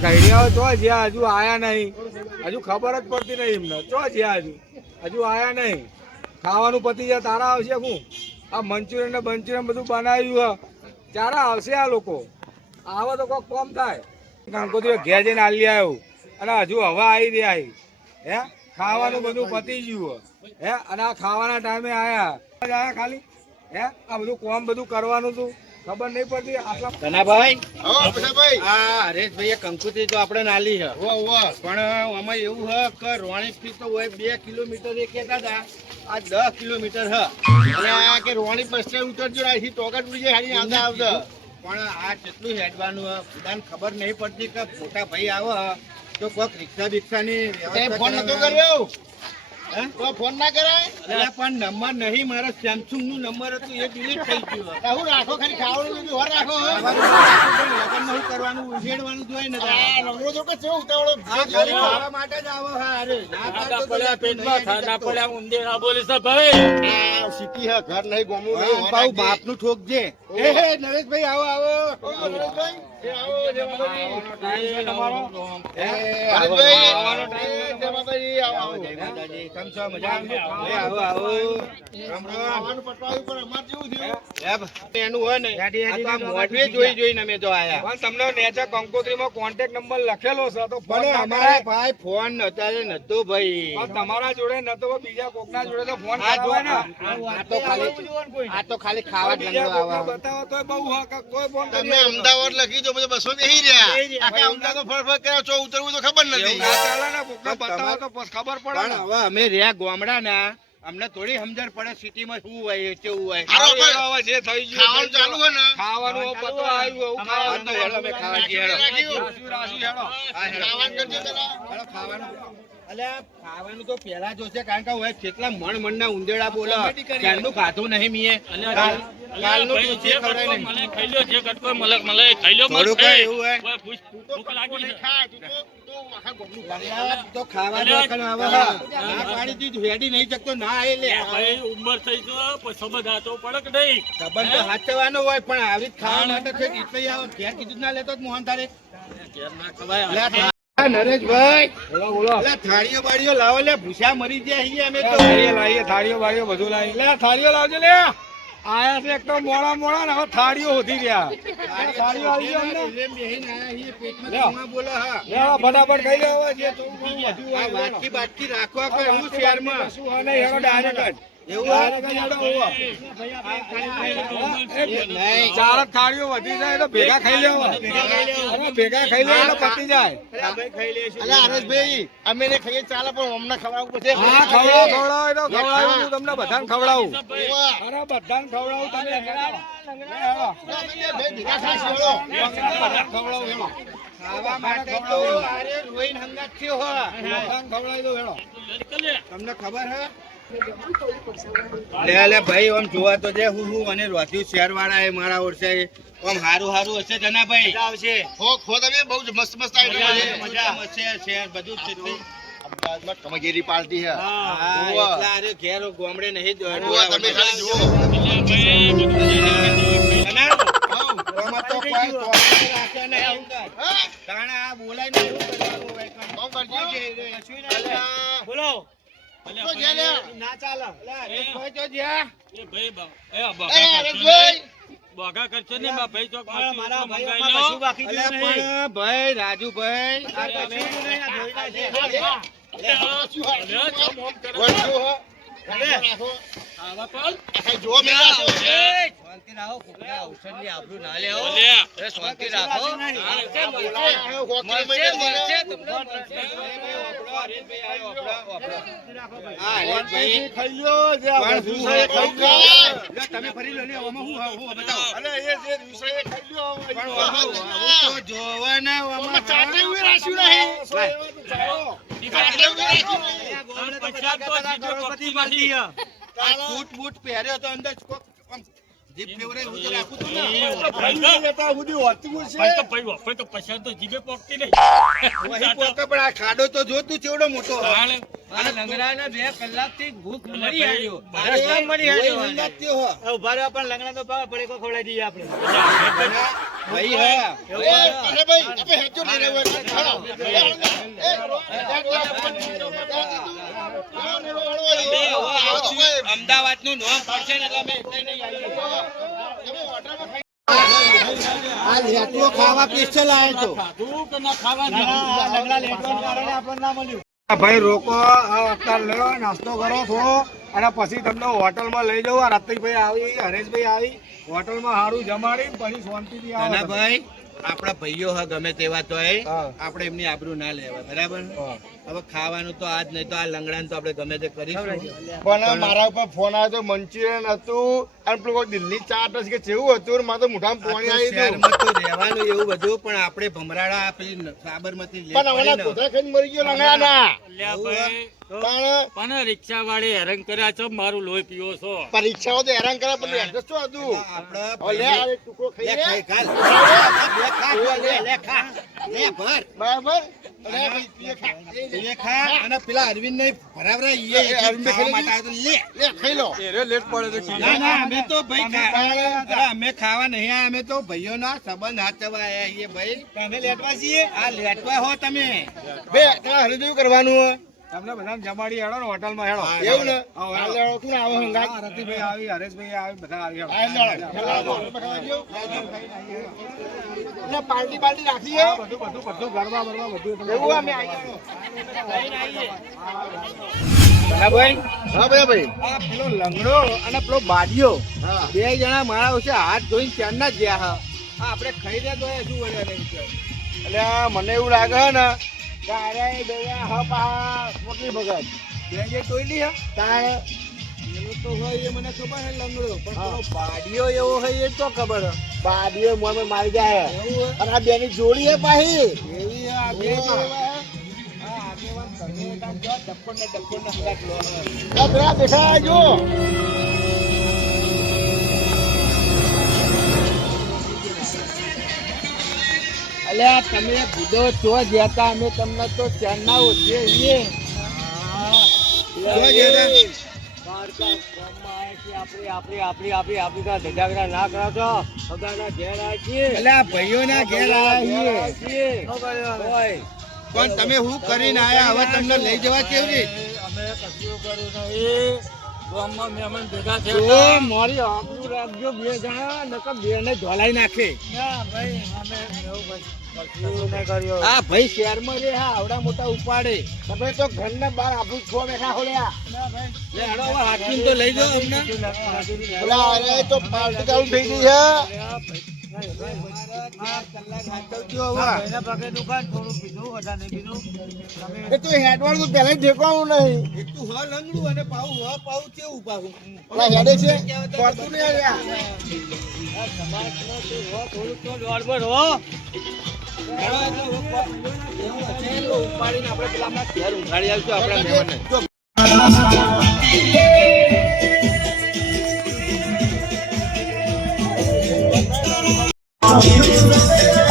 કઈડિયા તો જ્યાં હજુ આયા નહીં, હજુ ખબર જ પડતી નહીં એમને ચો જ્યાં હજુ આયા નહીં. ખાવાનું પતી જાય તારા આવશે હું આ મંચુરિયન ને બંચુરિયન બધું બનાવ્યું ચારા આવશે આ લોકો. આવે તો કોઈક કોમ થાય. કંકોત્રી ઘેર જઈને આલી આવ્યું અને હજુ હવા આવી રહ્યા હે. ખાવાનું બધું પતી ગયું હે અને આ ખાવાના ટાઈમે આયા ખાલી હે. આ બધું કોમ બધું કરવાનું હતું ખબર નહીં પડતી. ધનાભાઈ હા હરેશભાઈ કંકુતરી તો આપણે નાલી છે પણ આમાં એવું છે કે રોણીથી તો હોય 2 કિલોમીટર એ કહેતા હતા આ 10 કિલોમીટર હ અને આ કે રોણી બસ સ્ટેન્ડ ઉતરજો અહીંથી ટોકટ ઉડી જાય હારી આવતા આવતા પણ આ કેટલું હેડવાનું બધાને ખબર નહીં પડતી કે મોટા ભાઈ આવે તો કોઈક રિક્ષા બિક્ષાની ફોન નતો કર્યો ફોન ના કરાય પણ નંબર નહીં મારા સેમસંગ નું નંબર હતું એ ડિલીટ થઈ ગયું. હું રાખો ખાલી ખાવાનું બધું રાખો લગન કરવાનું ઉછેડવાનું જોઈએ ને રંગો તો કે છે ઉતાવળો ખાવા માટે જ આવો. હા અરે ના પડ્યા પેટમાં ખાના પડ્યા ઊંધે ના બોલી સા ભાઈ આ સિટી હે ઘર નહીં ગોમું નહીં બાઉ બાપ નું ઠોકજે. એ નરેશભાઈ આવો આવો નરેશભાઈ આવો જમાભાઈ તમારો હરેશભાઈ આવવાનો ટાઈમ જમાભાઈ આવો જય માતાજી. તમારા જોડે નતો બીજા કોકના જોડે તો ફોન આ તો ખાલી ખાવા બતાવો તો બહુ કોઈ ફોન તમે અમદાવાદ લખી દો પછી બસો નહીં રહ્યા અમદાવાદ ફરફર કર્યો છો ઉતરવું તો ખબર નથી ચાલે ને કોકને બતાવો તો ખબર પડે. હવે અમે રહ્યા ગામડા ના અમને થોડી સમજણ પડે સિટી માં શું હોય કેવું હોય. જે થઈ ગયું ચાલુ હોય ને ખાવાનું પતો આવ્યું ખાવાનું ખાવાનું તો પેલા જોશે કારણ કે હવે કેટલા મણ ના ઉંદેડા બોલે ક્યારનું ખાધું નહીં મીએ કાલનું જે ખવડાય નહીં મને ખાઈ લ્યો જે કટકો મળે ખાઈ લ્યો થોડું કઈ એવું હોય ભૂખ લાગી નહીં ખાય તો ખાવા દે આવે હા પાણી થી રેડી નહીં શકતો ના એ લે ભાઈ ઉંમર થઈ તો સંબંધ હાથો પડે કે નહીં સંબંધ તો હાચવાનો હોય પણ આવી ખાવા માટે છે એટલે આવે ઘેર કીધું ના લેતો મોહન તારે ઘેર ના ખવાય. નરેશભાઈ બોલો બોલો થાળીઓ બાળીઓ લાવો લે ભૂસા મરી ગયા અમે તો લાવીએ થાળીઓ બાળીઓ બધું લાવી લે થાળીઓ લાવજો લે આયા છે એક તો મોડા ને હવે થાળીઓ હોધી ગયા થાળીઓ આવી ગયો અમને પેટમાં બોલો હા ફટાફટ ખાઈ લે હવે જે વાટકી બાટકી રાખવા કે હું શહેરમાં શું હોય નહીં હેડો ડાયરેક્ટ ચાર થાળીઓ વધી જાય તો ભેગા ખાઈ લેવા ભેગા ખાઈ લે પતી જાય. હરેશભાઈ અમે ને ખાઈએ ચાલે પણ અમને ખવડાવવું પડશે. હા ખવડાવું હું તમને બધાને ખવડાવું. અરે બધાને ખવડાવું તમે ખાવા માટે તો અરે રોઈન હંગાત થયો હો ખવડાવી દો હેડો. તમને ખબર હે લે ભાઈ આમ જોવા તો જે હું અને રોધ્યું શહેર વાળા એ મારા ઓરસે આમ હારું હશે જનાભાઈ આવશે ખો તમે બહુ મસ્ત મસ્ત આઈટમ છે મજા છે શહેર બધું છે અમદાવાદમાં કમગેરી પાર્ટી છે એટલા અરે ઘેર ગોમડે નહીં તમે ખાલી જુઓ બોલો ના ચાલે બોગા કરશે ને ભાઈ ચોક મારા ભાઈ રાજુભાઈ તમે ફરી લો ને બૂટ પહેર્યો તો અંદર જીભ ફેવરાય હું તો રાખું છું ને. ભાઈ લેતા સુધી હોતું છે. પછી તો જીભે પોકતી નહીં. વહી પોકે પણ આ ખાડો તો જો તું ચેવડો મોટો હોય. આ લંગડાના 2 કલાકથી ભૂખ મરી આવ્યો. અરે, મરી કોઈ આવ્યો. હિંમત થયો હો. ઉભા રહ્યો પણ લંગડા તો ભાવ પડે કો ખવડાવી દઈએ આપણે. ભાઈ હા અરે ભાઈ આપણે હેજો લઈ રહ્યો અમદાવાદ નું નામ પડશે ને એટલે અમે એટલે નહીં આવીએ. આ લેટવો ખાવા સ્પેશિયલ આવ્યો તો. લંગડા લેટવાના કારણે આપણને ના મળ્યું. ભાઈ રોકો આ અત્યારે લ્યો નાસ્તો કરો થોડો અને પછી તમને હોટલમાં લઈ જાઉં. આ રતિકભાઈ આવી હરેશભાઈ આવી હોટલમાં સારું જમાડી પછી શાંતિથી આવો નાના તમે. ભાઈ આપણા ભાઈઓ હા ગમે તેવા તો હા. આપણે એમની આબરૂ ના લેવા બરાબર હા. હવે ખાવાનું તો આજ નહીં તો આ લંગડાને તો આપણે ગમે તે કરીશું પણ મારા ઉપર ફોન આવ્યો તો મંચુરિયન હતું અને પેલું કોઈ દિલ્હી ચાટ હશે કે કેવું હતું મારે તો મોઢામાં પાણી આવી ગયું શહેરમાં તો રહેવાનું એવું બધું પણ આપણે ભમરાડા પેલી સાબરમતી લેક પણ પડી હમણાં ને. કોથળા ખાઈને મરી ગયો લંગડાના અલ્યા ભાઈ તો પણ પણ રિક્ષા વાળી હેરાન કર્યા છો મારું લોહી પીવો છો. પરીક્ષાઓ તો હેરાન કરે પણ એડ્રેસ શું હતું આપણે હવે લે આ એક ટુકડો લે ખાઈ ખાઈ લે ખાલ. લે ખા, લે ખા. લે ભર. બરાબર લે ભાઈ તું એ ખા. લે ખા અને પેલા અરવિંદ ને ભરાવરા ઈએ એક અરવિંદ ખાવા ખાઈ માટે આવ્યો તો લે. લે ખાઈ લો ના ના અમે તો ભાઈ અરે અમે ખાવા નહીં આયા, અમે તો ભાઈઓના સંબંધ હાચવા આયા છીએ ભાઈ. તમે લેટવા છીએ. આ લેટવા હો તમે. બે તમારે હરિદેવ કરવાનું હોય તમને બધાને જમાડી હેડો ને હોટલમાં હેડો. એવું ને હા, હાલ લેવડો તું ને આવો હંગાત હા, રતિકભાઈ આવી હરેશભાઈ આવી બધા આવી હેડો. હાલ લેવડો ને પાર્ટી પાર્ટી રાખીએ બધું ગરબા બરબા બધું તમે એવું અમે આવી ભાઈ હા ભાઈ આ પેલો લંગડો અને પેલો બાડિયો હા બે જણા મારા વિશે હાથ ધોઈને ક્યારના જ ગયા હા. આ આપણે ખાઈ રહ્યા તો હજુ વળ્યા નહીં છે. એટલે મને એવું લાગે છે ને કે અરે બે હપા મોટી ભગત બે જે ટોયલી હા તારે એનો તો હોય એ મને ખબર છે લંગડો પણ હા. પેલો બાડિયો એવો હોય એ તો ખબર છે. બાદીએ મોમે મારી જાય એવું હોય? અને આ બેની જોડી હે પાહી એવી આ બે ઓહ. જેવા આ આગેવાન ઘરને કામ જો ડપ્પણ ને હંગાત લો હે. આ પેલા દેખાય જો અલ્યા તમે કીધો છો જેતા અમે તમને તો ચેન્ના ઓછીએ છીએ. અલ્યા ભાઈઓના ઘેર આવ્યા છીએ. પણ તમે શું કરીને આયા હવે તમને લઈ જવા કેવી તો મારી આબરૂ રાખજો બે જણા નકર બે ને ઝોલાઈ નાખે. આ ભાઈ શહેરમાં રે હા આવડા મોટા ઉપાડે. તમે તો ઘરના બહાર આપું છો બેઠા હોલ્યા લે હેડો હવે હાથીને તો લઈ જાઓ અમને. પેલા અરે તો પાર્ટી ચાલુ થઈ ગઈ છે કલાક હાથવજો હવે. એ તો હેડવાળ તો પહેલા દેખવાનું નહીં એટલું હ લંગડું અને પાવું હ પાવું કેવું પાવું. પેલા હેડે છે પડતું નહીં આવ્યા હેડો એટલે હવે એવું હશે તો ઉપાડીને આપણે પેલા આપણા ઘેર ઊંઘાડી આવજો આપણા મહેમાનને. જો Thank you.